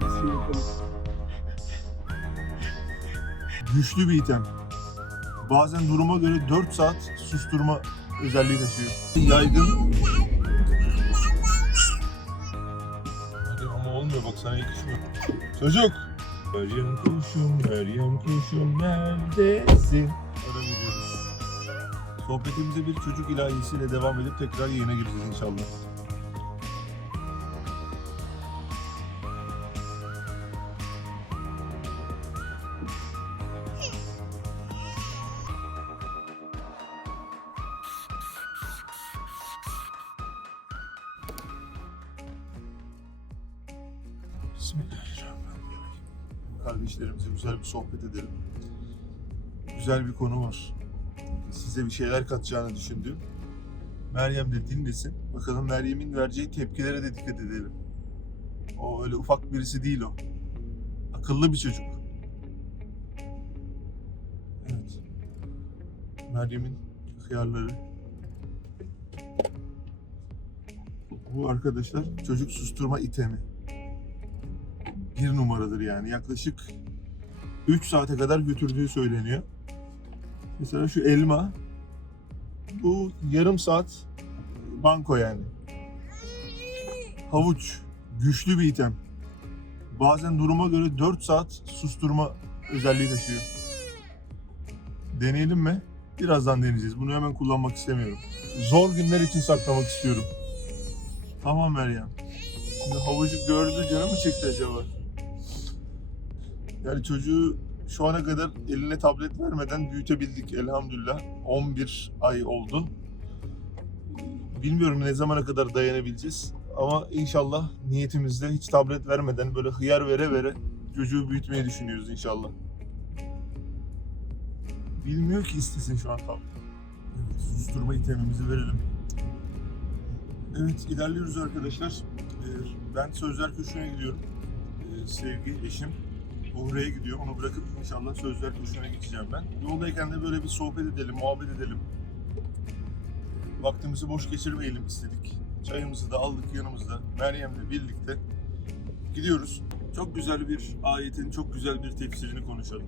şey yapalım. Güçlü bir item. Bazen duruma göre 4 saat susturma özelliği taşıyor. Yaygın. Hadi ama olmuyor bak sana yakışmıyor. Çocuk. Meryem kuşum, Meryem kuşum neredesin? Ara gidiyoruz. Sohbetimize bir çocuk ilahisiyle devam edip tekrar yayına gireceğiz inşallah. Bismillahirrahmanirrahim. Kardeşlerimize güzel bir sohbet edelim. Güzel bir konu var. Size bir şeyler katacağını düşündüm. Meryem de dinlesin. Bakalım Meryem'in vereceği tepkilere de dikkat edelim. O öyle ufak birisi değil o. Akıllı bir çocuk. Evet. Meryem'in hıyarları. Bu arkadaşlar çocuk susturma itemi. Bir numaradır yani. Yaklaşık 3 saate kadar götürdüğü söyleniyor. Mesela şu elma bu yarım saat banko yani. Havuç güçlü bir item. Bazen duruma göre 4 saat susturma özelliği taşıyor. Deneyelim mi? Birazdan deneyeceğiz. Bunu hemen kullanmak istemiyorum. Zor günler için saklamak istiyorum. Tamam Meryem. Şimdi havucu gördü canı mı çekti acaba? Yani çocuğu şu ana kadar eline tablet vermeden büyütebildik elhamdülillah. 11 ay oldu. Bilmiyorum ne zamana kadar dayanabileceğiz. Ama inşallah niyetimizde hiç tablet vermeden böyle hıyar vere vere çocuğu büyütmeyi düşünüyoruz inşallah. Bilmiyor ki istesin şu an tam. Evet, susturma itemimizi verelim. Evet ilerliyoruz arkadaşlar. Ee, Ben Sözler Köşkü'ne gidiyorum. Ee, Sevgi eşim Umre'ye gidiyor. Onu bırakıp inşallah sözler görüşüne geçeceğim ben. Yoldayken de böyle bir sohbet edelim, muhabbet edelim. Vaktimizi boş geçirmeyelim istedik. Çayımızı da aldık yanımızda. Meryem'le birlikte gidiyoruz. Çok güzel bir ayetin çok güzel bir tefsirini konuşalım.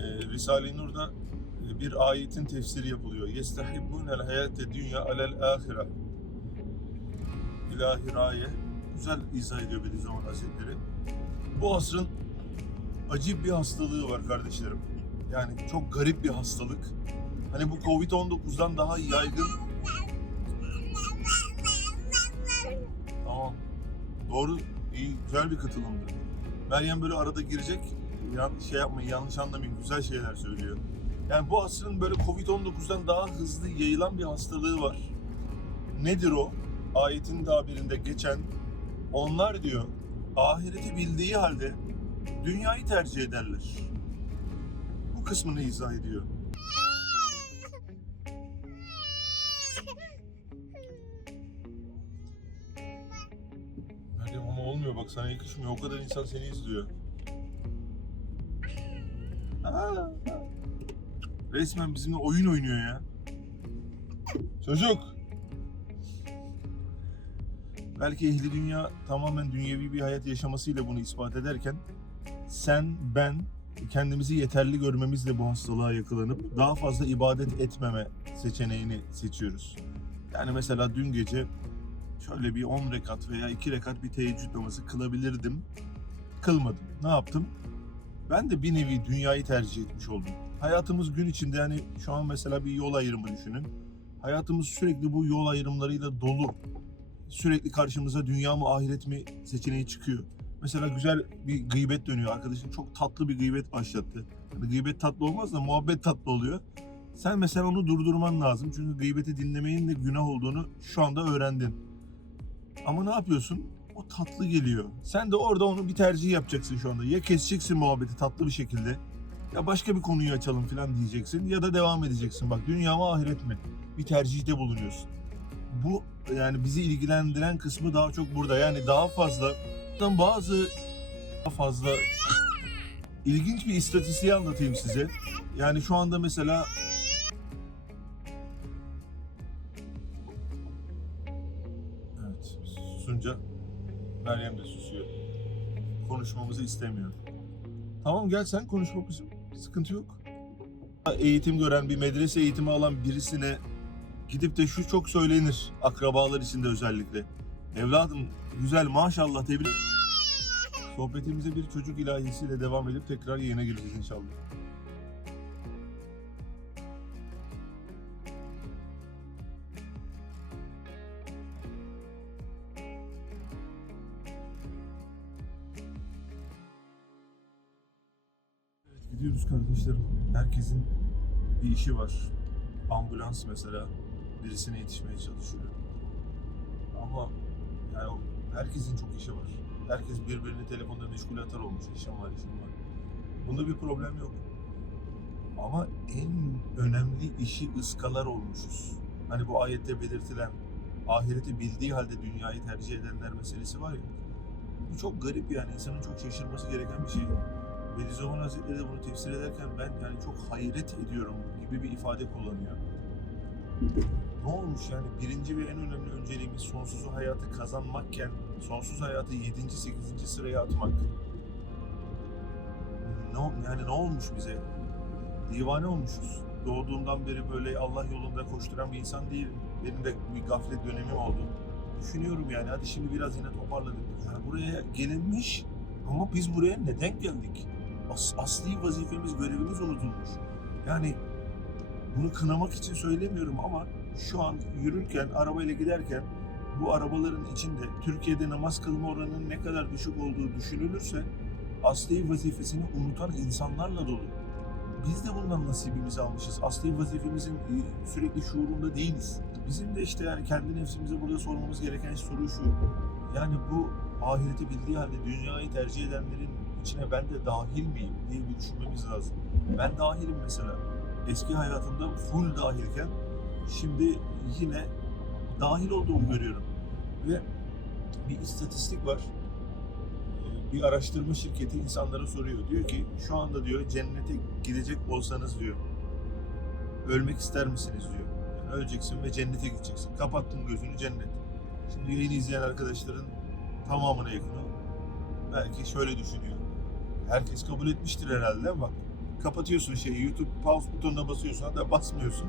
Ee, Risale-i Nur'da e, bir ayetin tefsiri yapılıyor. Yestahibbunel hayate dünya alel ahira. İlahi raye. Güzel izah ediyor Bediüzzaman Hazretleri. Bu asrın acip bir hastalığı var kardeşlerim. Yani çok garip bir hastalık. Hani bu Covid-19'dan daha yaygın. Tamam. Doğru. iyi, güzel bir katılımdı. Meryem böyle arada girecek. Yan, şey yapmayın, yanlış anlamayın. Güzel şeyler söylüyor. Yani bu asrın böyle Covid-19'dan daha hızlı yayılan bir hastalığı var. Nedir o? Ayetin tabirinde geçen onlar diyor ahireti bildiği halde dünyayı tercih ederler. Bu kısmını izah ediyor. Meryem ama olmuyor bak sana yakışmıyor. O kadar insan seni izliyor. Resmen bizimle oyun oynuyor ya. Çocuk. Belki ehli dünya tamamen dünyevi bir hayat yaşamasıyla bunu ispat ederken sen, ben kendimizi yeterli görmemizle bu hastalığa yakalanıp daha fazla ibadet etmeme seçeneğini seçiyoruz. Yani mesela dün gece şöyle bir 10 rekat veya 2 rekat bir teheccüd namazı kılabilirdim. Kılmadım. Ne yaptım? Ben de bir nevi dünyayı tercih etmiş oldum. Hayatımız gün içinde yani şu an mesela bir yol ayrımı düşünün. Hayatımız sürekli bu yol ayrımlarıyla dolu. Sürekli karşımıza dünya mı ahiret mi seçeneği çıkıyor. Mesela güzel bir gıybet dönüyor. Arkadaşım çok tatlı bir gıybet başlattı. Yani gıybet tatlı olmaz da muhabbet tatlı oluyor. Sen mesela onu durdurman lazım. Çünkü gıybeti dinlemeyin de günah olduğunu şu anda öğrendin. Ama ne yapıyorsun? O tatlı geliyor. Sen de orada onu bir tercih yapacaksın şu anda. Ya keseceksin muhabbeti tatlı bir şekilde. Ya başka bir konuyu açalım falan diyeceksin. Ya da devam edeceksin. Bak dünya mı ahiret mi? Bir tercihte bulunuyorsun. Bu yani bizi ilgilendiren kısmı daha çok burada. Yani daha fazla bazı daha fazla ilginç bir istatistiği anlatayım size. Yani şu anda mesela Evet, susunca Meryem de susuyor. konuşmamızı istemiyor. Tamam gel sen konuş babacığım. Sıkıntı yok. Eğitim gören bir medrese eğitimi alan birisine gidip de şu çok söylenir akrabalar içinde özellikle. Evladım güzel maşallah tebrik Sohbetimize bir çocuk ilahisiyle devam edip tekrar yayına gireceğiz inşallah. Evet, gidiyoruz kardeşlerim. Herkesin bir işi var. Ambulans mesela birisine yetişmeye çalışıyor. Ama yani herkesin çok işi var. Herkes birbirini telefonda meşgul atar olmuş. İşim var, işim var. Bunda bir problem yok. Ama en önemli işi ıskalar olmuşuz. Hani bu ayette belirtilen ahireti bildiği halde dünyayı tercih edenler meselesi var ya. Bu çok garip yani. insanın çok şaşırması gereken bir şey. Bediüzzaman Hazretleri de bunu tefsir ederken ben yani çok hayret ediyorum gibi bir ifade kullanıyor. Ne olmuş yani birinci ve en önemli önceliğimiz sonsuz hayatı kazanmakken sonsuz hayatı 7. 8. sıraya atmak. Ne, yani ne olmuş bize? Divane olmuşuz. Doğduğumdan beri böyle Allah yolunda koşturan bir insan değilim. Benim de bir gaflet dönemim oldu. Düşünüyorum yani hadi şimdi biraz yine toparladık. Yani buraya gelinmiş ama biz buraya neden geldik? As- asli vazifemiz, görevimiz unutulmuş. Yani bunu kınamak için söylemiyorum ama şu an yürürken, arabayla giderken bu arabaların içinde Türkiye'de namaz kılma oranının ne kadar düşük olduğu düşünülürse asli vazifesini unutan insanlarla dolu. Biz de bundan nasibimizi almışız. Asli vazifemizin e, sürekli şuurunda değiliz. Bizim de işte yani kendi nefsimize burada sormamız gereken soru şu. Yani bu ahireti bildiği halde dünyayı tercih edenlerin içine ben de dahil miyim diye bir düşünmemiz lazım. Ben dahilim mesela. Eski hayatımda full dahilken şimdi yine dahil olduğumu görüyorum. Ve bir istatistik var. Ee, Bir araştırma şirketi insanlara soruyor. Diyor ki şu anda diyor cennete gidecek olsanız diyor. Ölmek ister misiniz diyor. Yani öleceksin ve cennete gideceksin. Kapattın gözünü cennet. Şimdi yayını izleyen arkadaşların tamamına yakını belki şöyle düşünüyor. Herkes kabul etmiştir herhalde ama kapatıyorsun şeyi YouTube pause butonuna basıyorsun hatta basmıyorsun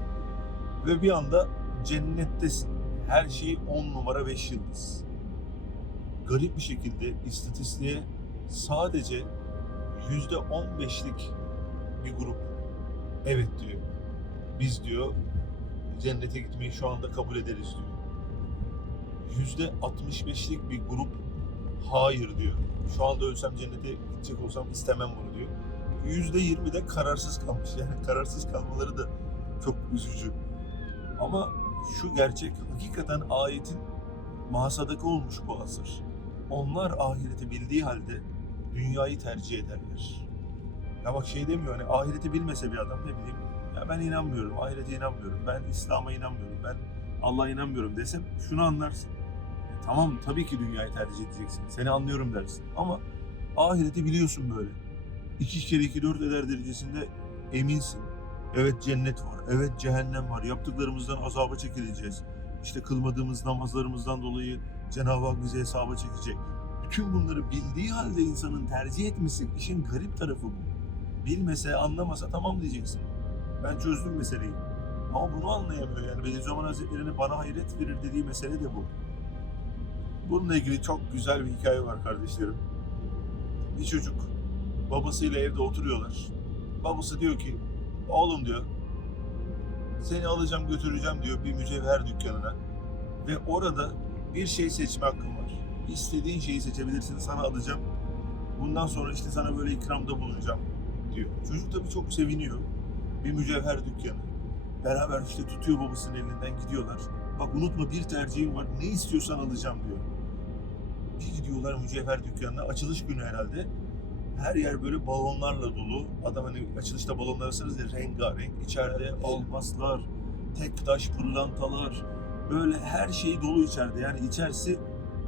ve bir anda cennettesin. Her şey 10 numara 5 yıldız. Garip bir şekilde istatistiğe sadece yüzde 15'lik bir grup evet diyor. Biz diyor cennete gitmeyi şu anda kabul ederiz diyor. Yüzde 65'lik bir grup hayır diyor. Şu anda ölsem cennete gidecek olsam istemem bunu diyor. Yüzde yirmi de kararsız kalmış. Yani kararsız kalmaları da çok üzücü. Ama şu gerçek hakikaten ayetin masadaki olmuş bu asır. Onlar ahireti bildiği halde dünyayı tercih ederler. Ya bak şey demiyor hani ahireti bilmese bir adam ne bileyim ya ben inanmıyorum, ahirete inanmıyorum, ben İslam'a inanmıyorum, ben Allah'a inanmıyorum desem şunu anlarsın. E tamam tabii ki dünyayı tercih edeceksin, seni anlıyorum dersin ama ahireti biliyorsun böyle. İki kere iki dört eder derecesinde eminsin. Evet cennet var, evet cehennem var, yaptıklarımızdan azaba çekileceğiz. İşte kılmadığımız namazlarımızdan dolayı Cenab-ı Hak bize hesaba çekecek. Bütün bunları bildiği halde insanın tercih etmesi işin garip tarafı bu. Bilmese, anlamasa tamam diyeceksin. Ben çözdüm meseleyi. Ama bunu anlayamıyor yani. Bediüzzaman Hazretleri'nin bana hayret verir dediği mesele de bu. Bununla ilgili çok güzel bir hikaye var kardeşlerim. Bir çocuk babasıyla evde oturuyorlar. Babası diyor ki, oğlum diyor, seni alacağım götüreceğim diyor bir mücevher dükkanına. Ve orada bir şey seçme hakkın var. İstediğin şeyi seçebilirsin, sana alacağım. Bundan sonra işte sana böyle ikramda bulunacağım diyor. Çocuk tabii çok seviniyor. Bir mücevher dükkanı. Beraber işte tutuyor babasının elinden gidiyorlar. Bak unutma bir tercihim var. Ne istiyorsan alacağım diyor. Bir gidiyorlar mücevher dükkanına. Açılış günü herhalde. Her yer böyle balonlarla dolu. Adam hani açılışta balonlar asarız ya rengarenk. İçeride elmaslar, tek taş pırlantalar. Böyle her şey dolu içeride. Yani içerisi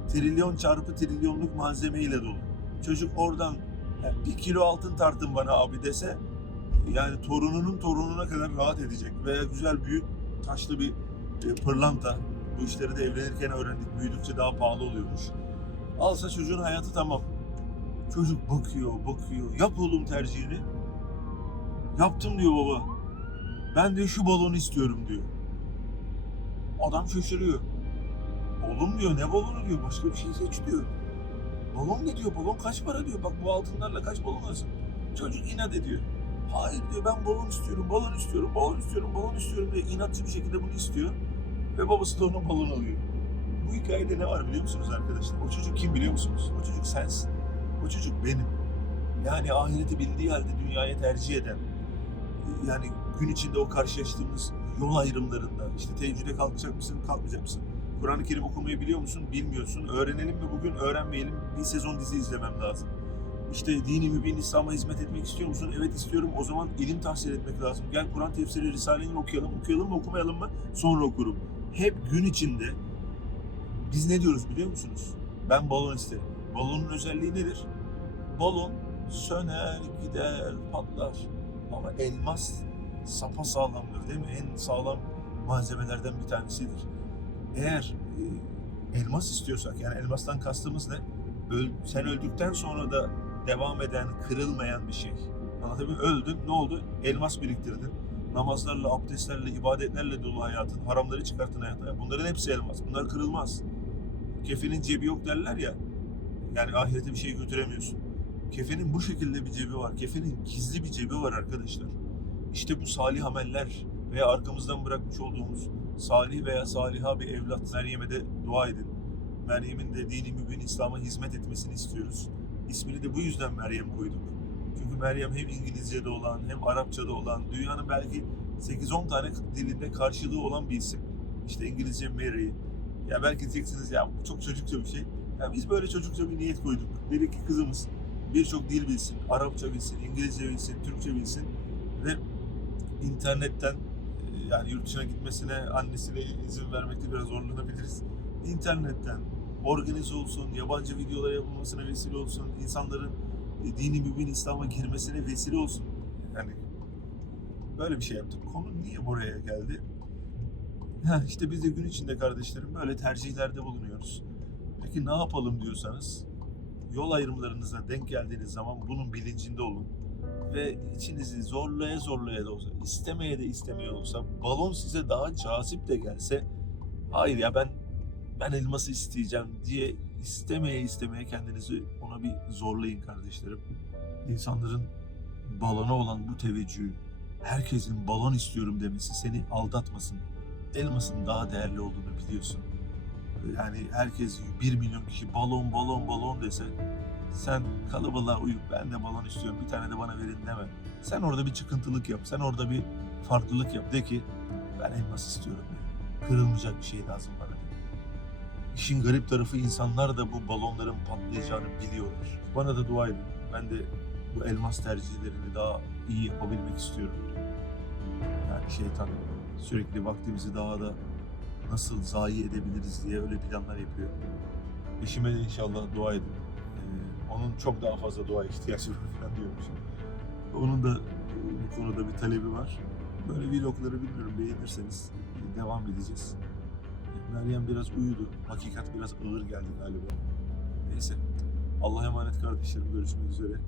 trilyon çarpı trilyonluk malzemeyle dolu. Çocuk oradan yani bir kilo altın tartın bana abi dese yani torununun torununa kadar rahat edecek. Veya güzel büyük taşlı bir e, pırlanta. Bu işleri de evlenirken öğrendik. Büyüdükçe daha pahalı oluyormuş. Alsa çocuğun hayatı tamam. Çocuk bakıyor, bakıyor. Yap oğlum tercihini. Yaptım diyor baba. Ben de şu balonu istiyorum diyor. Adam şaşırıyor. Oğlum diyor ne balonu diyor. Başka bir şey seç diyor. Balon ne diyor? Balon kaç para diyor. Bak bu altınlarla kaç balon alırsın. Çocuk inat ediyor. Hayır diyor ben balon istiyorum, balon istiyorum, balon istiyorum, balon istiyorum diye inatçı bir şekilde bunu istiyor. Ve babası da ona balon alıyor. Bu hikayede ne var biliyor musunuz arkadaşlar? O çocuk kim biliyor musunuz? O çocuk sensin. O çocuk benim. Yani ahireti bildiği halde dünyaya tercih eden, yani gün içinde o karşılaştığımız yol ayrımlarında, işte teheccüde kalkacak mısın, kalkmayacak mısın? Kur'an-ı Kerim okumayı biliyor musun? Bilmiyorsun. Öğrenelim mi bugün? Öğrenmeyelim. Bir sezon dizi izlemem lazım. İşte dini mübin İslam'a hizmet etmek istiyor musun? Evet istiyorum. O zaman ilim tahsil etmek lazım. Gel Kur'an tefsiri Risale'ni okuyalım. Okuyalım mı okumayalım mı? Sonra okurum. Hep gün içinde biz ne diyoruz biliyor musunuz? Ben balon isterim. Balonun özelliği nedir? Balon söner, gider, patlar. Ama elmas sapa sağlamdır değil mi? En sağlam malzemelerden bir tanesidir. Eğer e, elmas istiyorsak, yani elmastan kastımız ne? Öl- sen öldükten sonra da devam eden, kırılmayan bir şey. Anlatabiliyor? Öldün, ne oldu? Elmas biriktirdin. Namazlarla, abdestlerle, ibadetlerle dolu hayatın, haramları çıkarttın hayatına. Bunların hepsi elmas. Bunlar kırılmaz. Kefenin cebi yok derler ya. Yani ahirete bir şey götüremiyorsun. Kefenin bu şekilde bir cebi var. Kefenin gizli bir cebi var arkadaşlar. İşte bu salih ameller veya arkamızdan bırakmış olduğumuz salih veya saliha bir evlat Meryem'e de dua edin. Meryem'in de dini mübin İslam'a hizmet etmesini istiyoruz. İsmini de bu yüzden Meryem koyduk. Çünkü Meryem hem İngilizce'de olan hem Arapça'da olan dünyanın belki 8-10 tane dilinde karşılığı olan bir isim. İşte İngilizce Mary. Ya belki diyeceksiniz ya bu çok çocukça bir şey. Ya biz böyle çocukça bir niyet koyduk. Dedik ki kızımız birçok dil bilsin, Arapça bilsin, İngilizce bilsin, Türkçe bilsin ve internetten e, yani yurt dışına gitmesine annesine izin vermekte biraz zorlanabiliriz. İnternetten organize olsun, yabancı videolar yapılmasına vesile olsun, insanların e, dini mübin İslam'a girmesine vesile olsun. Yani böyle bir şey yaptık. Konu niye buraya geldi? Ha, işte biz de gün içinde kardeşlerim böyle tercihlerde bulunuyoruz. Peki ne yapalım diyorsanız yol ayrımlarınıza denk geldiğiniz zaman bunun bilincinde olun. Ve içinizi zorlaya zorlaya da olsa, istemeye de istemeye olsa, balon size daha cazip de gelse, hayır ya ben ben elması isteyeceğim diye istemeye istemeye kendinizi ona bir zorlayın kardeşlerim. İnsanların balona olan bu teveccühü, herkesin balon istiyorum demesi seni aldatmasın. Elmasın daha değerli olduğunu biliyorsun. Yani herkes bir milyon kişi balon balon balon dese sen kalabalığa uyup ben de balon istiyorum bir tane de bana verin deme. Sen orada bir çıkıntılık yap. Sen orada bir farklılık yap. De ki ben elmas istiyorum. De. Kırılmayacak bir şey lazım bana. De. İşin garip tarafı insanlar da bu balonların patlayacağını biliyorlar. Bana da dua edin. Ben de bu elmas tercihlerini daha iyi yapabilmek istiyorum. Yani şeytan sürekli vaktimizi daha da nasıl zayi edebiliriz diye öyle planlar yapıyor. Eşime de inşallah dua edin. Ee, onun çok daha fazla dua ihtiyacı var falan diyormuş. Onun da bu konuda bir talebi var. Böyle vlogları bilmiyorum beğenirseniz devam edeceğiz. E, Meryem biraz uyudu. Hakikat biraz ağır geldi galiba. Neyse. Allah'a emanet kardeşlerim. Görüşmek üzere.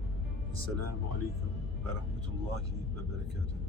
Esselamu Aleyküm ve Rahmetullahi ve Berekatuhu.